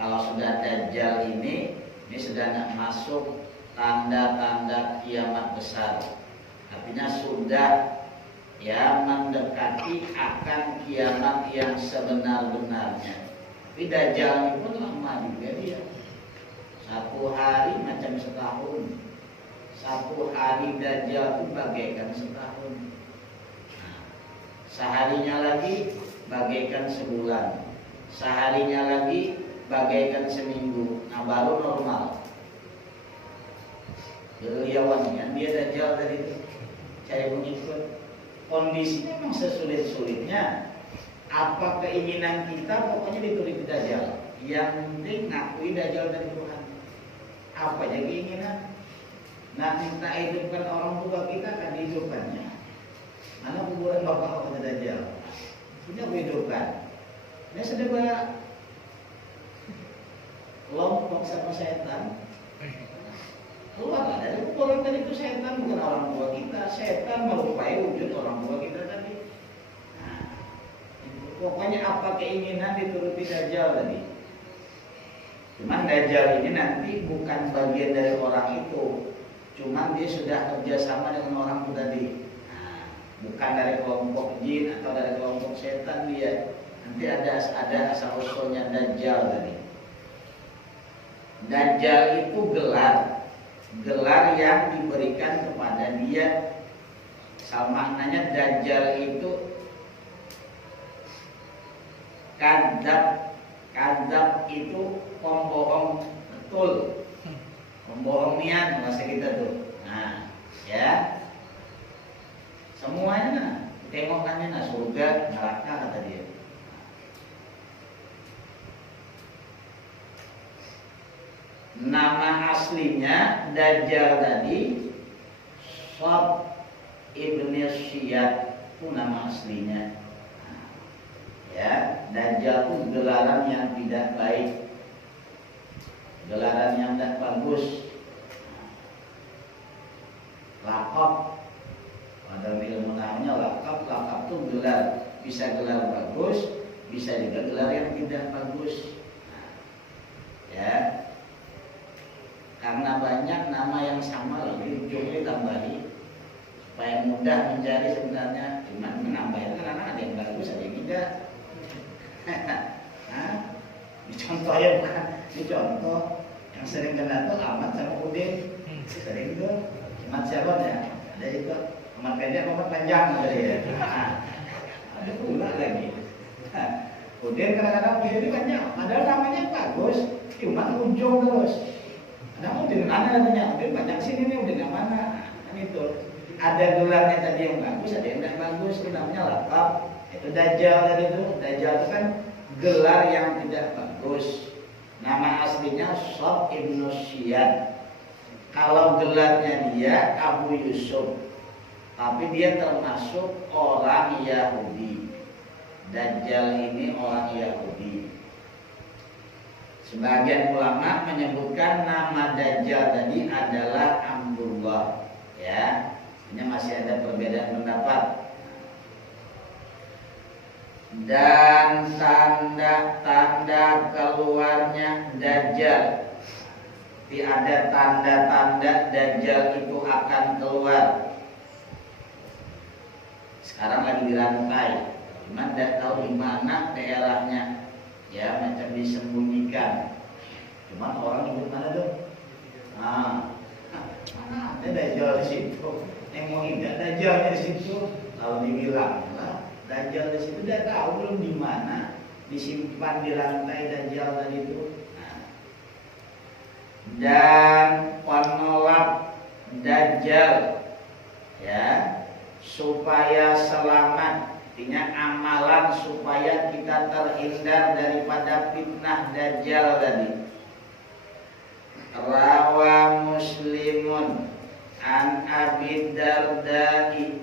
kalau sudah Dajjal ini sudah masuk tanda-tanda kiamat besar. Artinya sudah mendekati akan kiamat yang sebenar-benarnya. Tapi Dajjal pun lama juga dia. 1 hari macam setahun. 1 hari Dajjal itu bagaikan setahun. Seharinya lagi bagaikan sebulan. Seharinya lagi bagaikan seminggu. Nah, baru normal. Beliauan kan dia Dajjal tadi itu cari pengikut. Kondisinya memang sesulit-sulitnya. Apa keinginan kita pokoknya dituruti Dajjal. Yang penting ngakui Dajjal dari Tuhan. Apa aja keinginan? Nah, minta hidupkan orang tua kita kan dihidupkannya. Mana kuburan bapak kata Dajjal? Punya kehidupan. Ini sudah banyak kelompok sama setan. Keluar dari kuburan tadi itu setan, bukan orang tua kita. Setan merupai wujud orang tua kita tadi. Nah, pokoknya apa keinginan dituruti Dajjal tadi. Cuman Dajjal ini nanti bukan bagian dari orang itu. Cuman dia sudah kerjasama dengan orang itu tadi. Nah, bukan dari kelompok jin atau dari kelompok setan dia. Nanti ada asal usulnya Dajjal tadi. Dajjal itu gelar yang diberikan kepada dia. Maknanya Dajjal itu kadzab itu pembohong betul, pembohong niat bahasa kita tuh. Nah, ya semuanya tengokannya surga neraka kata dia. Nama aslinya Dajjal tadi Sob Ibn Syiyad itu nama aslinya. Ya, Dajjal itu gelaran yang tidak baik, gelaran yang tidak bagus. Lakop, pada ilmu namanya lakop itu gelar, bisa gelar bagus, bisa juga gelar yang tidak bagus. Ya. Karena banyak nama yang sama lagi ditambahi supaya mudah mencari sebenarnya. Cuma menambahnya karena ada yang bagus ada yang tidak. Ini contoh ya bukan? Ini contoh yang sering kena tuh Ahmad sama Udin. Sering tuh Ahmad siapa ya? Ada itu Ahmad pendek, Ahmad panjang ada ya. Ada pula lagi. Udin kadang-kadang Udin panjang, padahal namanya bagus, cuma ujung terus. Nah, Udin mana namanya? Udin banyak sini nih, Udin yang mana? Kan itu. Ada gelarnya tadi yang bagus, ada yang tidak bagus. Itu namanya lakab. Itu Dajjal tadi itu. Dajjal itu kan gelar yang tidak bagus. Nama aslinya Sob Ibn Syiyad. Kalau gelarnya dia Abu Yusuf, tapi dia termasuk orang Yahudi. Dajjal ini orang Yahudi. Sebagian ulama menyebutkan nama Dajjal tadi adalah Abdullah. Ya, ini masih ada perbedaan pendapat. Dan tanda-tanda keluarnya Dajjal. Tapi ada tanda-tanda Dajjal itu akan keluar. Sekarang lagi dirangkai. Cuma tidak tahu di mana daerahnya. Ya, macam disembunyikan. Cuma orang nyebut mana tuh? Nah, mana ada Dajjal di situ? Yang mau indah Dajjalnya di situ. Kalau dibilang lah, Dajjal di situ udah tahu belum di mana disimpan di lantai Dajjal tadi itu. Nah. Dan penolak Dajjal, ya, supaya selamat. Artinya amalan supaya kita terhindar daripada fitnah Dajjal tadi. Rawa Muslimun an Abi Darda'i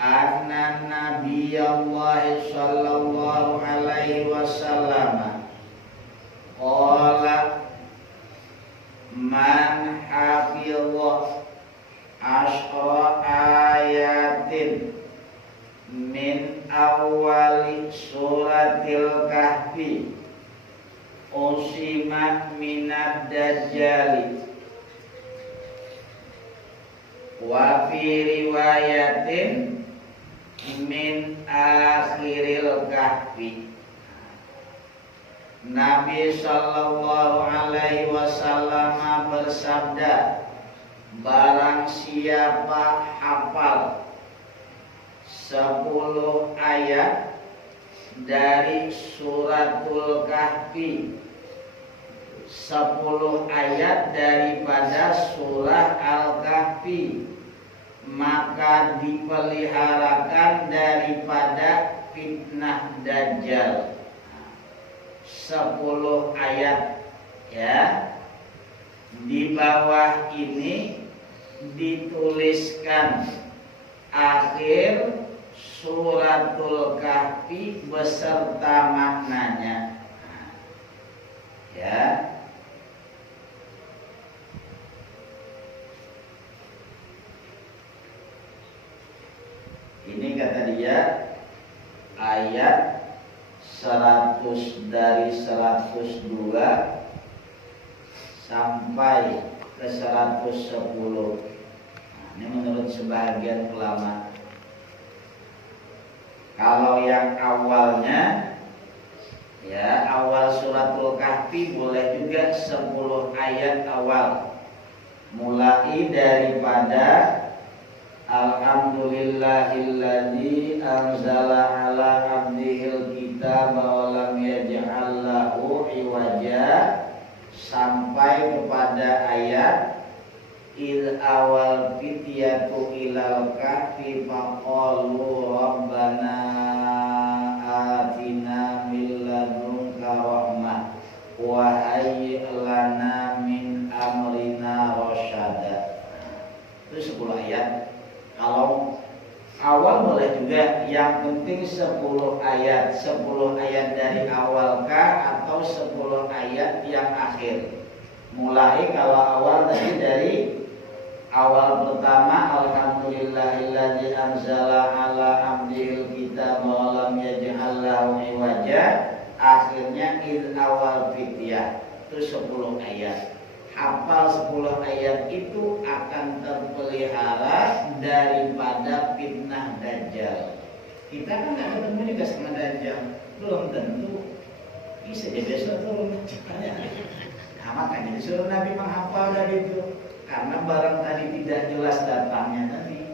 anna Nabiyullah sallallahu alaihi wasallam qala man hafidha ashra ayatin min awali suratil kahfi usima minad dajjali wa fi riwayatin min akhiril kahfi. Nabi sallallahu alaihi wasallam bersabda, barang siapa hafal 10 ayat dari suratul kahfi, 10 ayat daripada surah al-kahfi, maka dipeliharakan daripada fitnah dajjal. 10 ayat ya. Di bawah ini dituliskan akhir suratul kahfi beserta maknanya. Ya. Ini kata dia ayat 100 dari 102 sampai ke 110. Ini menurut sebagian ulama. Kalau yang awalnya ya, awal suratul kahfi boleh juga 10 ayat awal. Mulai daripada alhamdulillahilladzi anzala ala abdihil kitaba wa lam yaj'al lahu iwaja sampai kepada ayat il awal fityatu ilal kahfi faqalu rabbana atina min ladunka rahmah wa hayyi' lana min amrina rasyada. Itu 10 ayat. Kalau awal boleh juga, yang penting 10 ayat. 10 ayat dari awal kah atau 10 ayat yang akhir. Mulai kalau awal tadi dari awal pertama alhamdulillahilladzi anzala ala abdihil kitaba wa lam yaj'al lahu iwaja, akhirnya il awal fityah. Itu 10 ayat. Hafal 10 ayat itu akan terpelihara daripada fitnah dajjal. Kita kan nggak ketemu juga sama dajjal, belum tentu bisa jadi besok turun. Nah, makanya disuruh Nabi menghafal dari itu, karena barang tadi tidak jelas datangnya tadi.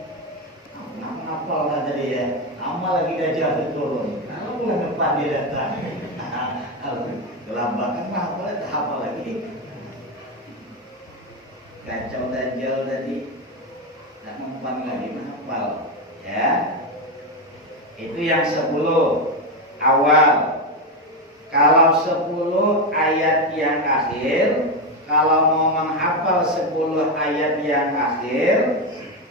Nah, menghafal lah tadi ya, lama lagi dajjal itu turun. Kalau bulan depan dia datang, kalau kelambakan hafal lagi. Kacau dajjal tadi, tak mempan lagi menghafal ya. Itu yang 10 awal. Kalau 10 ayat yang akhir, kalau mau menghafal 10 ayat yang akhir,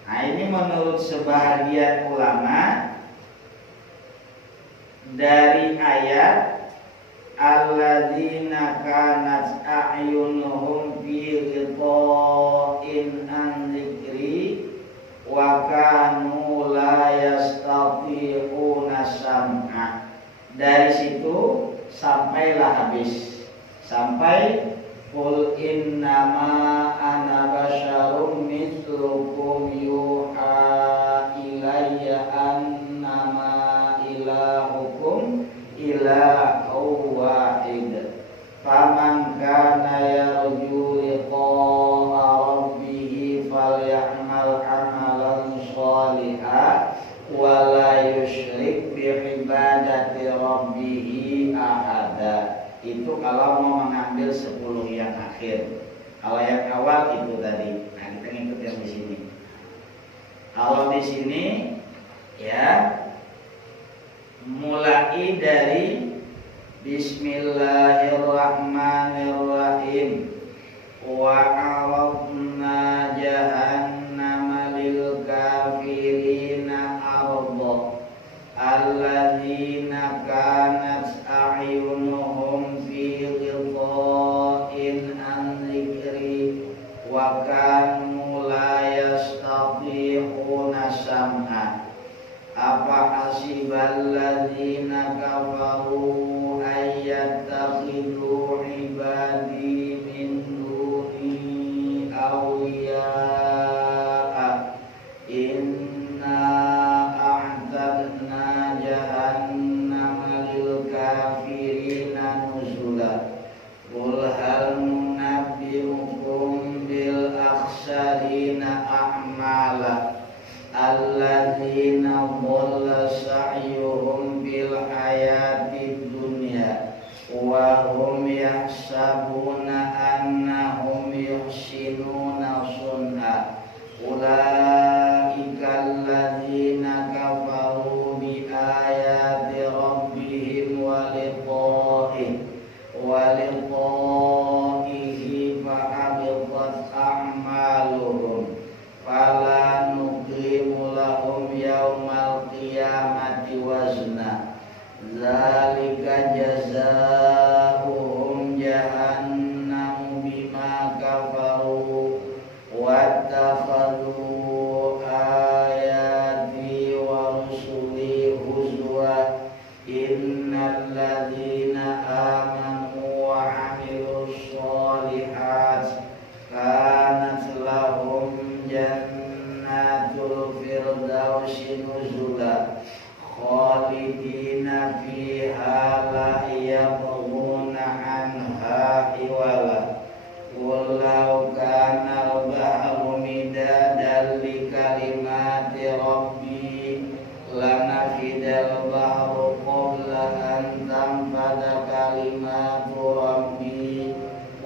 nah ini menurut sebahagian ulama, dari ayat alladzina kanat a'yunuhum fi ghita'in an dzikri wa kanu la yastati'una sam'a. Dari situ sampailah habis, sampai qul innama ana basyarum mithlukum yuha ilayya annama ilahukum ilahu wahid faman kana yarju liqa'a rabbih falyamal amalan shalihan wa la yusyrik bi ibadati rabbih ahada. Itu kalau mau mengambil 10 yang akhir. Kalau yang awal itu tadi. Nah, kita ngikut yang di sini. Kalau di sini ya mulai dari bismillahirrahmanirrahim wa a'radna jahannama lil kafirina arda alladzina kanat a'yunuhum fi ghita'in an dzikri wa kanu la yastati'una sam'a apa hasiballadzina kafaru ayyattakhidhu yahsabuna annahum yuhsinuna sun'a ulaika alladzina kafaru bi ayati rabbihim wa liqa'ihi fa habitat a'maluhum fala nuqimu lahum yaumal qiyamati wazna zalika jazaohum jahannam bima kafaru wattakhadhu ayati wa rusuli huzwa innal ladzina amanu wa amilus solihat kanat lahum jannatul firdausi nuzula khalidina fiha la yabghuna anha iwala walau kana al-bahru midadan li kalimati rabbi lanafidal bahru qabla an tanfada kalimatu rabbi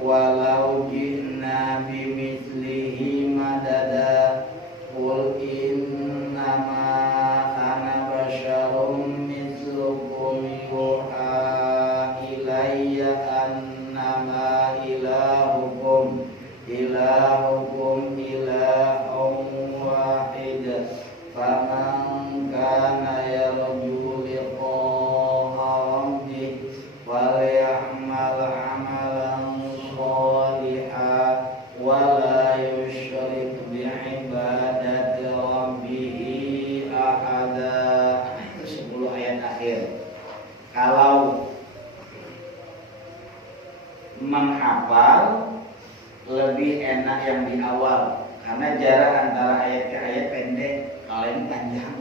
walau ji'na bimithlihi madada qul innama ana basyarum mithlukum yuha ilayya annama ilahukum ilahum wahid faman kana yarju liqa'a rabbih falyamal amalan shalihan wa la yusyrik bi'ibadati rabbih ahada. Itu 10 ayat akhir. Kalau menghafal lebih enak yang di awal karena jarak antara ayat ke ayat pendek, kalau ini panjang.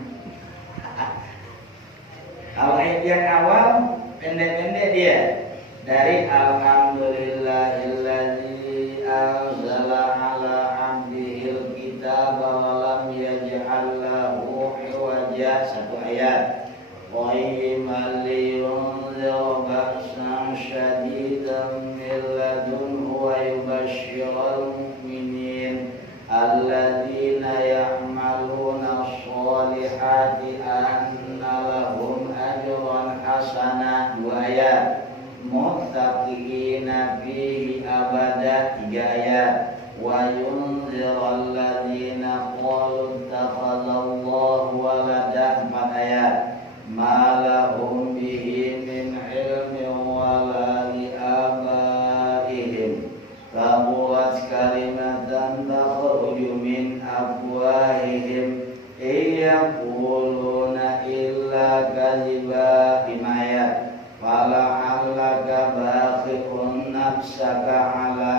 Kalau ayat yang awal pendek-pendek dia dari alhamdulillahilladzi anzala ala abdihil kitaba wa lam yaj'al lahu iwaja, 1 ayat. Qayyiman liyunzira ba'san syadidan min ladunhu wa yubashshiral mu'minin alladzina ya'maluna sholihati anna lahum ajran hasana, 2 ayat. Muttaqina fihi abada, 3 ayat. Wa yunzirul ladzina qalu ittakhadallahu walada, 4 ayat. Ma lahum bihi min ilmin wala li abaihim kaburat kalimatan takhruju min afwahihim yaquluna illa kadhiba, 5 ayat. Fala'allaka baqi'un nafsaka ala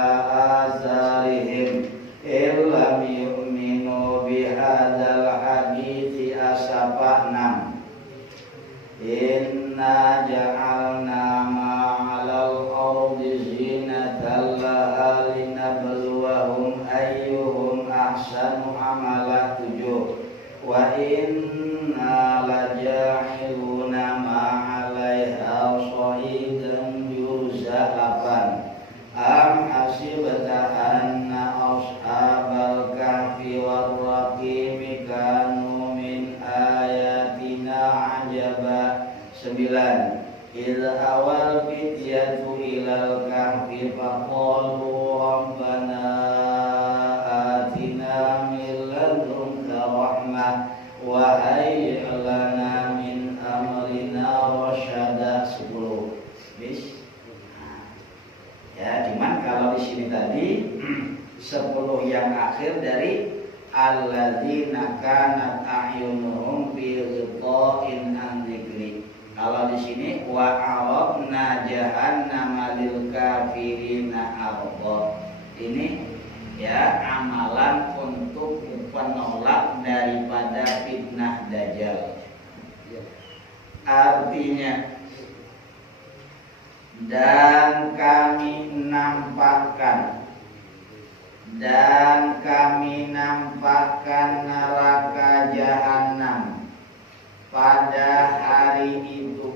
azarihim illam yu'minu bihadzal hadithi asafa, 6. Inna ja'alna ma'alal ardi zinatan laha linabluwahum ayyuhum ahsanu amala, 7. Wa inna laja'iluna ma'alaiha shahidan juza, 8. Am hasibta anna ashabal kahfi warraqimi kanu min ayatina ajaba, 9. Idza awal fityatu ilal kahfi faqalu rabbana atina min ladunka rahmah wa hayyi' lana min amrina rasyada, 10. Bis. Ya, cuman kalau di sini tadi 10 yang akhir dari alladzina kanat a'yunuhum fi ghita'in an dzikri. Kalau di sini wa arabna jahannama lil kafirina arda. Ini ya amalan untuk penolak daripada fitnah dajjal. Artinya dan kami nampakkan neraka jahanam pada hari itu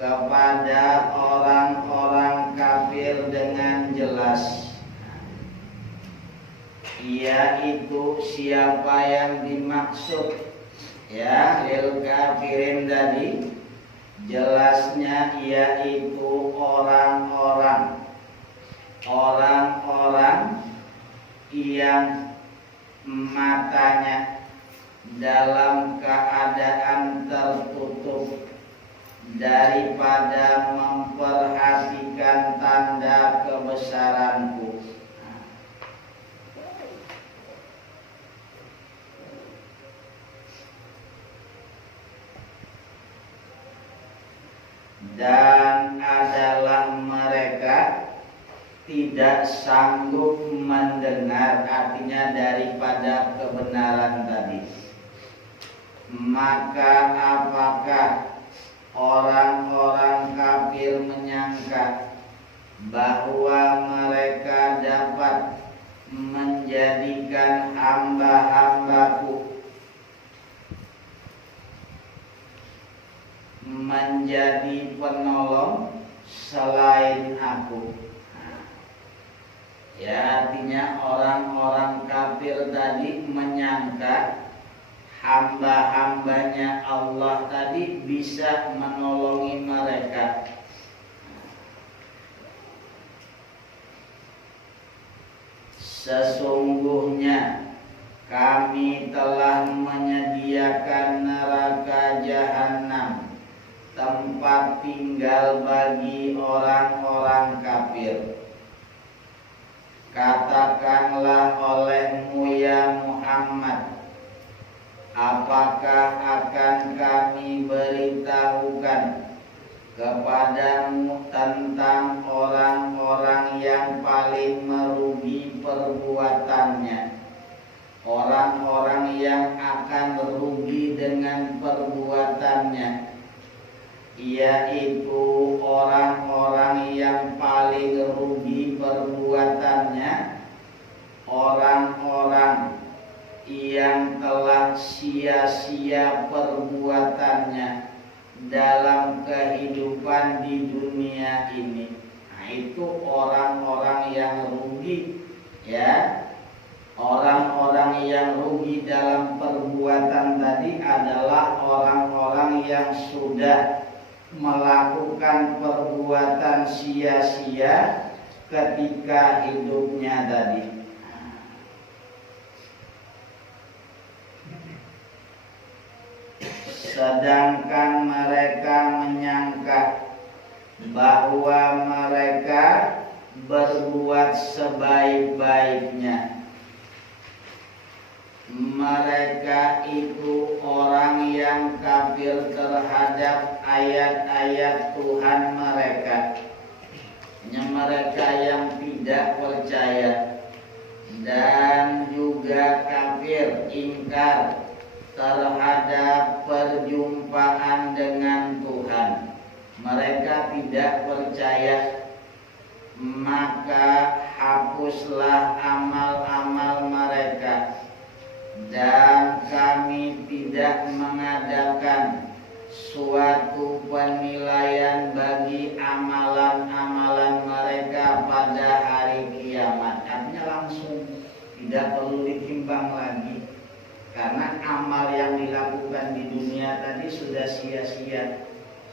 kepada orang-orang kafir kafir dengan jelas, yaitu siapa yang dimaksud ya lil kafirin tadi, jelasnya yaitu orang-orang yang matanya dalam keadaan tertutup daripada memperhatikan tanda kebesaranku. Dan adalah mereka tidak sanggup mendengar, artinya daripada kebenaran tadi. Maka apakah orang-orang kafir menyangka bahwa mereka dapat menjadikan hamba-hambaku menjadi penolong selain aku? Ya, artinya orang-orang kafir tadi menyangka hamba-hambanya Allah tadi bisa menolongi mereka. Sesungguhnya kami telah menyediakan neraka jahanam tempat tinggal bagi orang-orang kafir. Katakanlah olehmu ya Muhammad, apakah akan kami beritahukan kepadamu tentang orang-orang yang paling merugi perbuatannya, orang-orang yang akan rugi dengan perbuatannya, yaitu orang-orang yang paling rugi perbuatannya, orang-orang yang telah sia-sia perbuatannya dalam kehidupan di dunia ini. Nah, itu orang-orang yang rugi, ya. Orang-orang yang rugi dalam perbuatan tadi adalah orang-orang yang sudah melakukan perbuatan sia-sia ketika hidupnya tadi. Sedangkan mereka menyangka bahwa mereka berbuat sebaik-baiknya. Mereka itu orang yang kafir terhadap ayat-ayat Tuhan mereka. Mereka yang tidak percaya dan juga kafir, ingkar terhadap perjumpaan dengan Tuhan. Mereka tidak percaya, maka hapuslah amal-amal mereka, dan kami tidak mengadakan suatu penilaian bagi amalan-amalan mereka pada hari kiamat. Artinya langsung, tidak perlu ditimbang lagi, karena amal yang dilakukan di dunia tadi sudah sia-sia,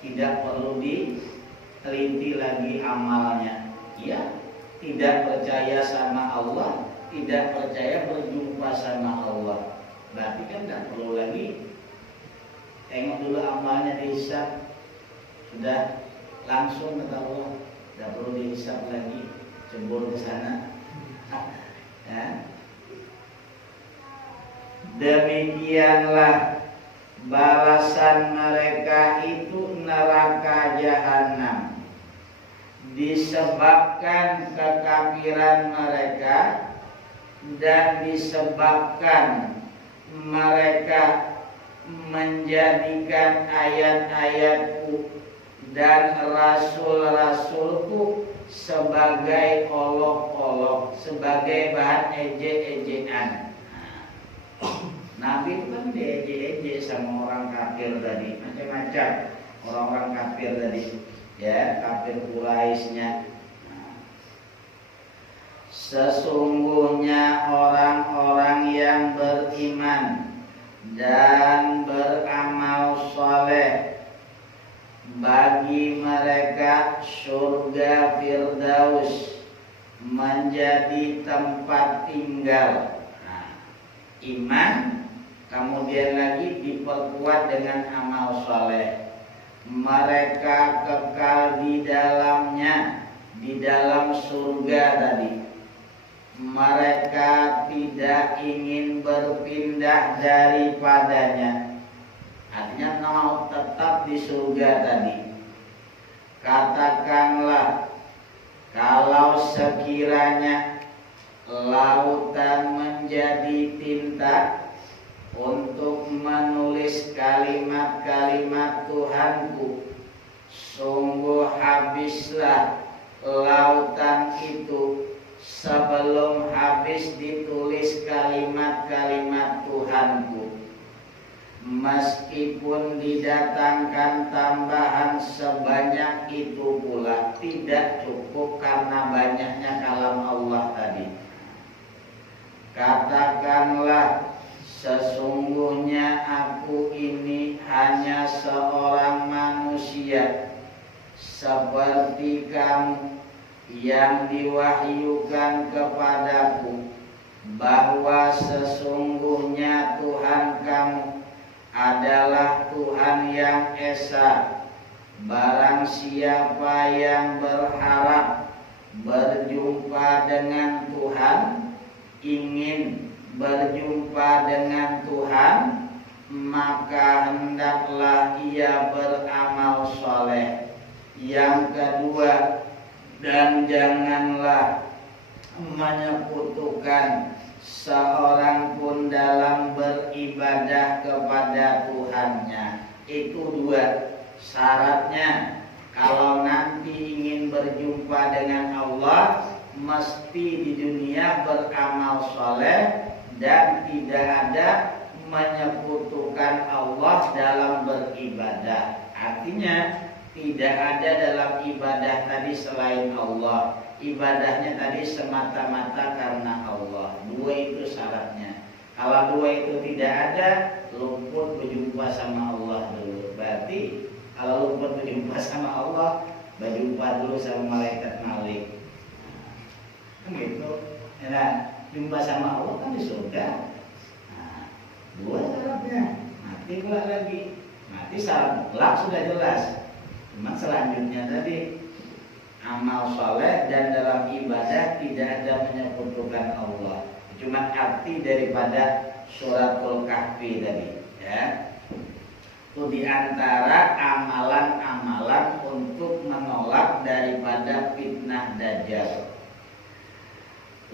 tidak perlu diteliti lagi amalnya. Ya, tidak percaya sama Allah, tidak percaya berjumpa sama Allah, berarti kan tidak perlu lagi tengok dulu amalnya, dihisab, sudah langsung kata Allah, tidak perlu dihisab lagi, cebur ke sana. Ya. Demikianlah balasan mereka itu neraka jahanam, disebabkan kekafiran mereka dan disebabkan mereka menjadikan ayat-ayatku dan rasul-rasulku sebagai olok-olok, sebagai bahan ejek-ejekan. Nabi itu kan diejek-ejek sama orang kafir tadi, macam-macam orang-orang kafir tadi, ya, kafir Quraisynya. Sesungguhnya orang-orang yang beriman dan beramal soleh, bagi mereka surga Firdaus menjadi tempat tinggal. Nah, iman kemudian lagi diperkuat dengan amal soleh, mereka kekal di dalamnya, di dalam surga tadi. Mereka tidak ingin berpindah daripadanya. Artinya mau tetap di surga tadi. Katakanlah, kalau sekiranya lautan menjadi tinta untuk menulis kalimat-kalimat Tuhanku, sungguh habislah lautan itu sebelum habis ditulis kalimat-kalimat Tuhanku. Meskipun didatangkan tambahan sebanyak itu pula tidak cukup karena banyaknya kalam Allah tadi. Katakanlah, sesungguhnya aku ini hanya seorang manusia seperti kamu, yang diwahyukan kepadaku bahwa sesungguhnya Tuhan kamu adalah Tuhan yang esa. Barang siapa yang berharap berjumpa dengan Tuhan, ingin berjumpa dengan Tuhan, maka hendaklah ia beramal soleh. Yang kedua, dan janganlah menyekutukan seorang pun dalam beribadah kepada Tuhannya. Itu dua syaratnya. Kalau nanti ingin berjumpa dengan Allah, mesti di dunia beramal soleh dan tidak ada menyekutukan Allah dalam beribadah. Artinya tidak ada dalam ibadah tadi selain Allah. Ibadahnya tadi semata-mata karena Allah. Dua itu syaratnya. Kalau dua itu tidak ada, luput berjumpa sama Allah dulu. Berarti kalau luput berjumpa sama Allah, berjumpa dulu sama malaikat Malik. Kan gitu. Nah, jumpa sama Allah kan di surga. Nah, dua syaratnya. Mati pula lagi. Mati syarat mutlak sudah jelas. Cuma selanjutnya tadi amal soleh dan dalam ibadah tidak ada menyekutukan Allah. Cuma arti daripada suratul kahfi tadi, ya. Itu diantara amalan-amalan untuk menolak daripada fitnah dajjal.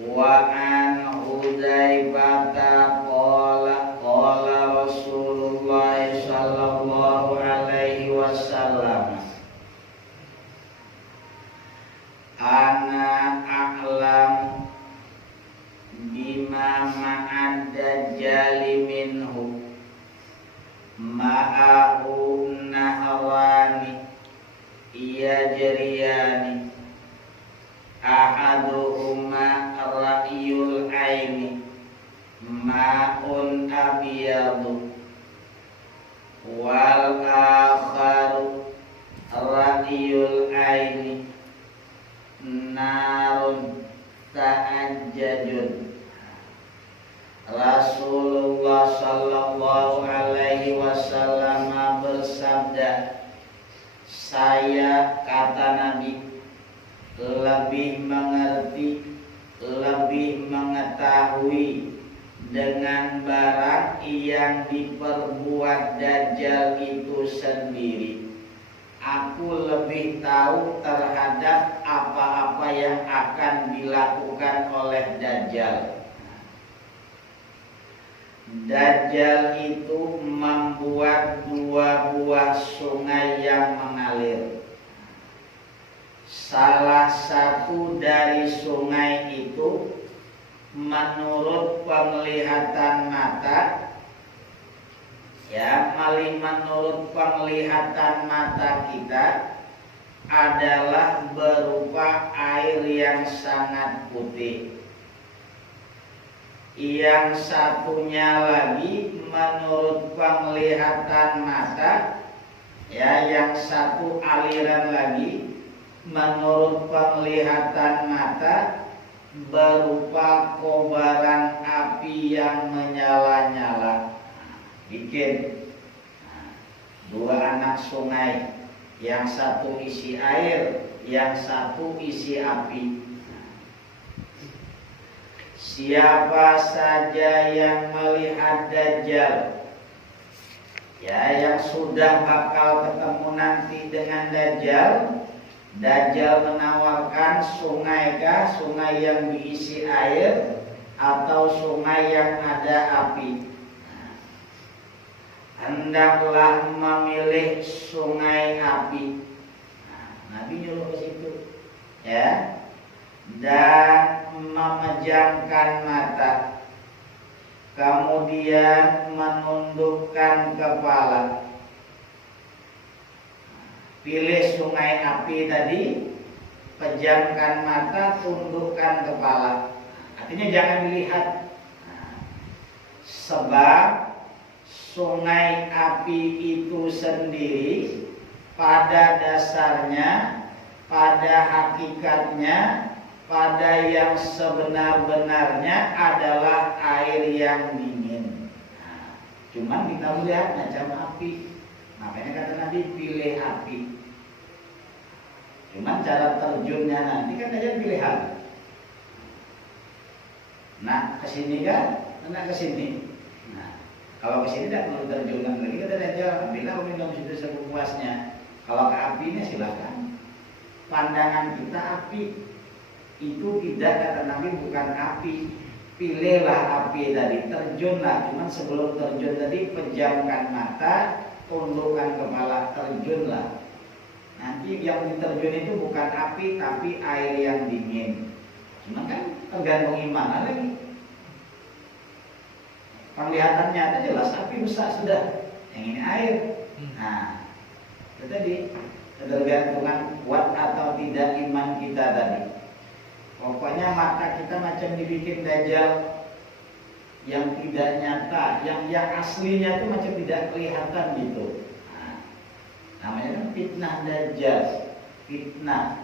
Wa an Hudzaifah qala Rasulullah sallallahu alaihi wasallam, ana a'lam bima ma'ad dajjali minhu ma'ahu nahrani yajriyani ahaduhuma ra'yul aini ma'un abyadu wal akharu ra'yul aini narun ta'ajjajun. Rasulullah sallallahu alaihi wasallam bersabda, saya, kata Nabi, lebih mengerti, lebih mengetahui dengan barang yang diperbuat Dajjal itu sendiri. Aku lebih tahu terhadap apa-apa yang akan dilakukan oleh Dajjal. Dajjal itu membuat dua buah sungai yang mengalir. Salah satu dari sungai itu menurut penglihatan mata, ya, menurut penglihatan mata kita adalah berupa air yang sangat putih. yang satunya lagi menurut penglihatan mata, ya, yang satu aliran lagi menurut penglihatan mata berupa kobaran api yang menyala-nyala. Bikin dua anak sungai, yang satu isi air, yang satu isi api. Siapa saja yang melihat Dajjal, ya, yang sudah bakal ketemu nanti dengan Dajjal, Dajjal menawarkan sungai kah, sungai yang diisi air, atau sungai yang ada api. Hendaklah memilih sungai api. Nabi nyuruh ke situ, ya, dan memejamkan mata, kemudian menundukkan kepala. Pilih sungai api tadi, pejamkan mata, tundukkan kepala. Artinya jangan dilihat. Sebab sungai api itu sendiri pada dasarnya, pada hakikatnya, pada yang sebenar-benarnya adalah air yang dingin. Cuman kita melihat macam api, makanya kata Nabi pilih api. Cuman cara terjunnya nanti kan aja pilihan. Nah kesini kan, nah kesini. Nah kalau kesini tidak perlu terjunkan lagi, kata Dajjal, bila minum situ sepuasnya. Kalau ke apinya silahkan. Pandangan kita api itu tidak, kata Nabi, bukan api. Pilihlah api tadi, terjunlah. Cuman sebelum terjun tadi pejamkan mata, tundukkan kepala, terjunlah. Nanti yang diterjun itu bukan api tapi air yang dingin. Cuma kan tergantung iman lagi. Penglihatannya itu jelas api besar sudah, yang ini air. Nah, itu tadi ketergantungan kuat atau tidak iman kita tadi. Pokoknya mata kita macam dibikin Dajjal yang tidak nyata, yang aslinya itu macam tidak kelihatan gitu. Nah, namanya kan fitnah Dajjal. Fitnah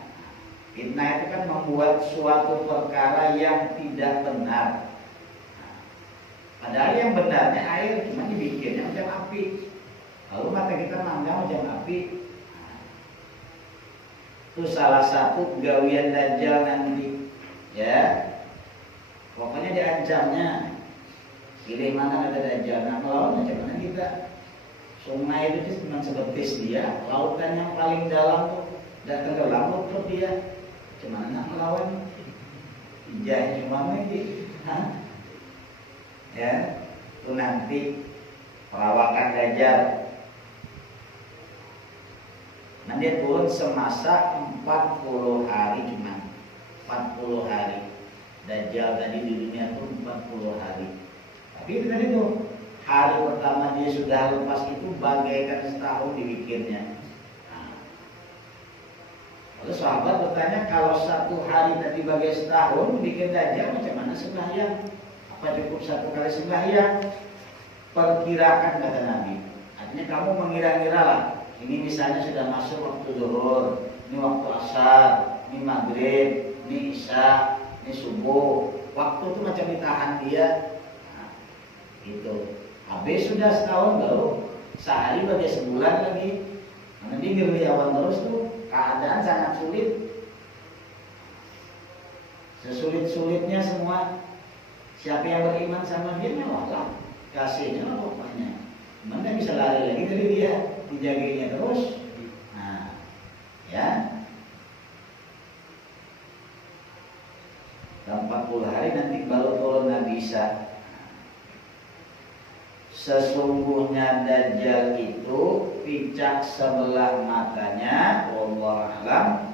itu kan membuat suatu perkara yang tidak benar. Padahal yang benarnya air, cuma dibikinnya macam api. Lalu mata kita mandang macam api. Itu salah satu gawian Dajjal nanti, ya. Pokoknya diancamnya. Pilih mana ada Dajjal. Nah melawan macam mana kita? Sungai itu cuma sebetis dia, lautan yang paling dalam tuh dan tenggelam tuh dia. Cuman nak melawan? Ijahnya cuma lagi. Ya, itu nanti perawakan Dajjal. Nanti turun semasa 40 hari, cuma 40 hari. Dajjal tadi di dunia itu 40 hari. Tapi itu tadi tuh, hari pertama dia sudah lepas itu bagaikan setahun dibikinnya. Lalu sahabat bertanya, kalau satu hari tadi bagai setahun bikin Dajjal, macam mana sembahyang? Apa cukup satu kali sembahyang? Perkirakan, kata Nabi. Artinya kamu mengira-ngira lah. Ini misalnya sudah masuk waktu zuhur, ini waktu asar, ini maghrib, ini isya, ini subuh. Waktu itu macam ditahan dia. Nah, gitu. Habis sudah setahun baru sehari bagai sebulan lagi. Nanti gerliawan terus tuh, keadaan sangat sulit. Sesulit-sulitnya semua. Siapa yang beriman sama dia mewah lah, kasihnya lah pokoknya. Mana bisa lari lagi dari dia, dijagainya terus. Nah, ya. 40 hari nanti baru turun Nabi Isa. Sesungguhnya Dajjal itu picak sebelah matanya, wallahu a'lam,